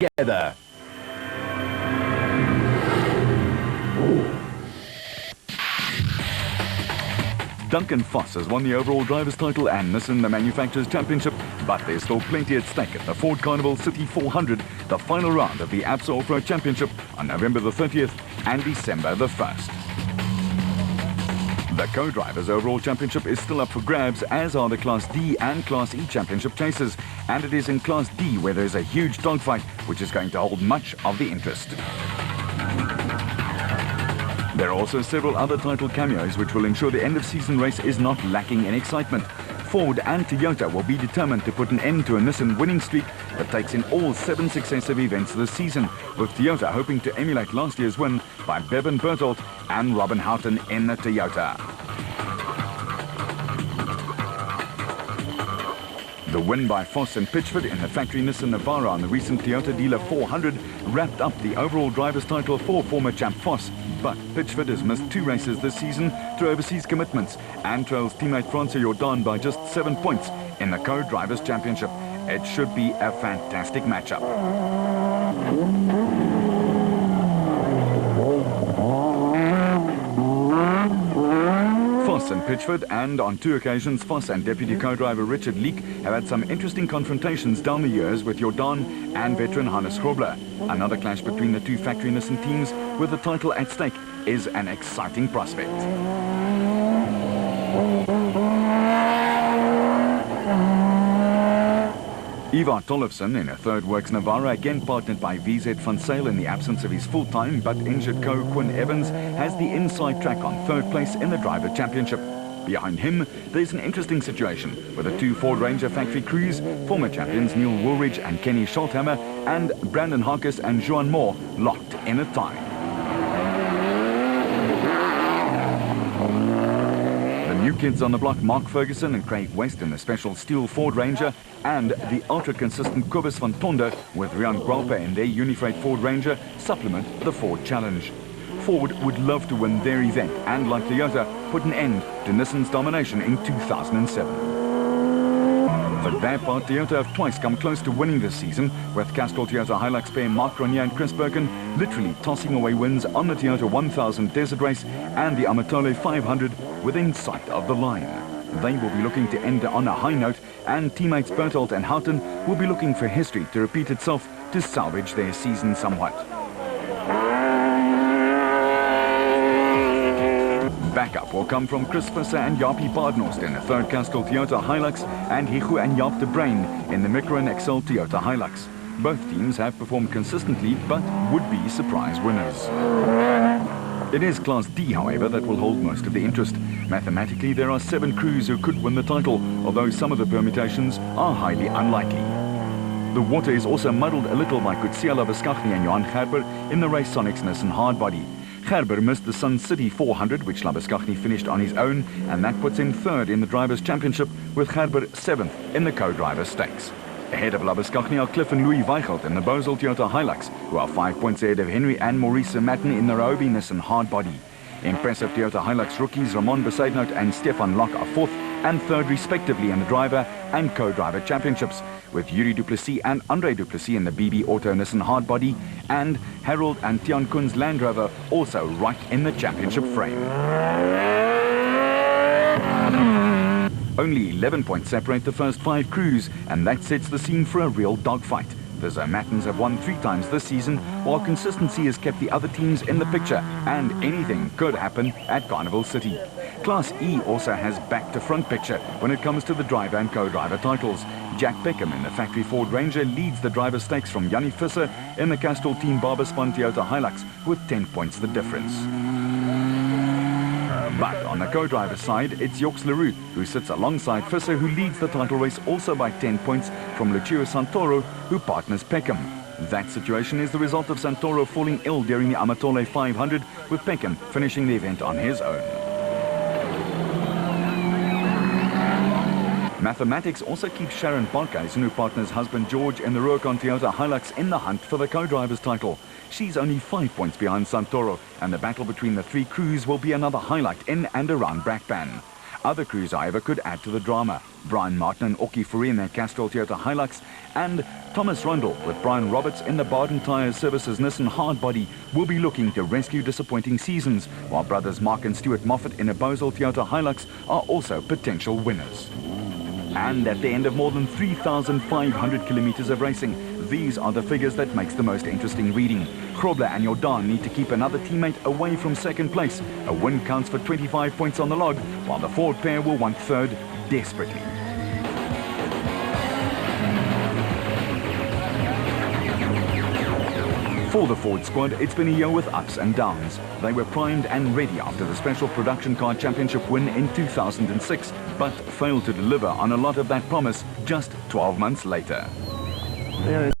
together. Duncan Foss has won the overall driver's title and Nissan the Manufacturers' Championship, but there's still plenty at stake at the Ford Carnival City 400, the final round of the ABSA Off-Road Championship on November the 30th and December the 1st. The co-drivers' overall championship is still up for grabs, as are the Class D and Class E championship chases, and it is in Class D where there's a huge dogfight which is going to hold much of the interest. There are also several other title cameos which will ensure the end-of-season race is not lacking in excitement. Ford and Toyota will be determined to put an end to a Nissan winning streak that takes in all 7 successive events this season, with Toyota hoping to emulate last year's win by Bevan Bertholdt and Robin Houghton in the Toyota. The win by Foss and Pitchford in the factory Nissan Navara on the recent Toyota Dealer 400 wrapped up the overall driver's title for former champ Foss, but Pitchford has missed 2 races this season through overseas commitments and trails teammate Francois Jordan by just 7 points in the co-drivers championship. It should be a fantastic matchup. Foss and Pitchford, and on 2 occasions Foss and deputy co-driver Richard Leek have had some interesting confrontations down the years with Jordan and veteran Hannes Grobler. Another clash between the 2 factory Nissan teams with the title at stake is an exciting prospect. Ivar Tollefsen in a third works Navara, again partnered by VZ van Zyl in the absence of his full-time but injured co-Quinn Evans, has the inside track on 3rd place in the driver championship. Behind him, there's an interesting situation with the 2 Ford Ranger factory crews, former champions Neil Woolridge and Kenny Scholthammer, and Brandon Harkis and Johan Moore locked in a tie. New kids on the block, Mark Ferguson and Craig West in the special steel Ford Ranger, and the ultra-consistent Kobus van Tonder with Rian Gualpa in their Unifreight Ford Ranger supplement the Ford Challenge. Ford would love to win their event and, like Toyota, put an end to Nissan's domination in 2007. For their part, Toyota have twice come close to winning this season, with Castrol Toyota Hilux pair Mark Ronier and Chris Birkin literally tossing away wins on the Toyota 1000 Desert Race and the Amatole 500 within sight of the line. They will be looking to end on a high note, and teammates Bertholdt and Houghton will be looking for history to repeat itself to salvage their season somewhat. Backup will come from Chris Visser and Jaapie Badenhorst in the 3rd Castrol Toyota Hilux, and Higu and Jaap de Bruin in the Micron XL Toyota Hilux. Both teams have performed consistently, but would be surprise winners. It is Class D, however, that will hold most of the interest. Mathematically, there are 7 crews who could win the title, although some of the permutations are highly unlikely. The water is also muddled a little by Kutsia Labuschagne and Johan Gerber in the Race Sonics Nissan Hardbody. Gerber missed the Sun City 400, which Labuschagne finished on his own, and that puts him 3rd in the Drivers' Championship, with Gerber 7th in the co-driver stakes. Ahead of Labuschagne are Cliff and Louis Weichelt in the Bosel Toyota Hilux, who are 5 points ahead of Henry and Maurice Matten in the Ryobi Nissan Hardbody. Impressive Toyota Hilux rookies Ramon Besaidnout and Stefan Locke are 4th and 3rd respectively in the driver and co-driver championships, with Yuri Duplessis and Andre Duplessis in the BB Auto Nissan Hardbody, and Harold and Tian Kun's Land Rover also right in the championship frame. Only 11 points separate the first 5 crews, and that sets the scene for a real dogfight. The Zermattens have won 3 times this season, while consistency has kept the other teams in the picture, and anything could happen at Carnival City. Class E also has back-to-front picture when it comes to the driver and co-driver titles. Jack Peckham in the factory Ford Ranger leads the driver stakes from Jannie Visser in the Castrol Team Barberspon Toyota Hilux with 10 points the difference. But on the co-driver side, it's Joks Leroux, who sits alongside Visser, who leads the title race also by 10 points from Lucio Santoro, who partners Peckham. That situation is the result of Santoro falling ill during the Amatole 500, with Peckham finishing the event on his own. Mathematics also keeps Sharon Parkhuizen, who partners husband George in the Rurikon Toyota Hilux, in the hunt for the co-driver's title. She's only 5 points behind Santoro, and the battle between the 3 crews will be another highlight in and around Brakpan. Other crews, however, could add to the drama. Brian Martin and Okkie Fourie in their Castrol Toyota Hilux, and Thomas Rundle with Brian Roberts in the Baden Tyre Services Nissan Hardbody will be looking to rescue disappointing seasons, while brothers Mark and Stuart Moffat in a Bozel Toyota Hilux are also potential winners. And at the end of more than 3,500 kilometers of racing, these are the figures that makes the most interesting reading. Grobler and Jordan need to keep another teammate away from second place. A win counts for 25 points on the log, while the Ford pair will want third desperately. For the Ford squad, it's been a year with ups and downs. They were primed and ready after the Special Production Car Championship win in 2006, but failed to deliver on a lot of that promise just 12 months later. Yeah.